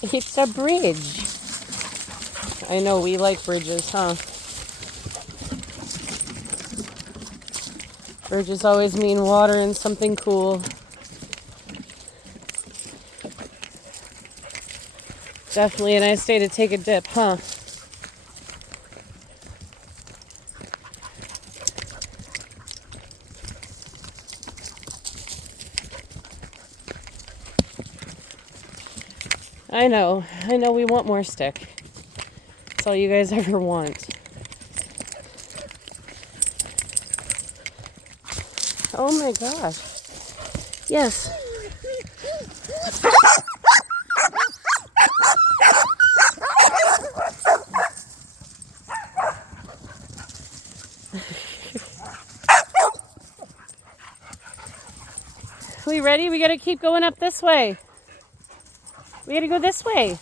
It's a bridge. I know, we like bridges, huh? Bridges always mean water and something cool. Definitely a nice day to take a dip, huh? I know we want more stick. That's all you guys ever want. Oh my gosh. Yes. We ready? We gotta keep going up this way. We gotta go this way.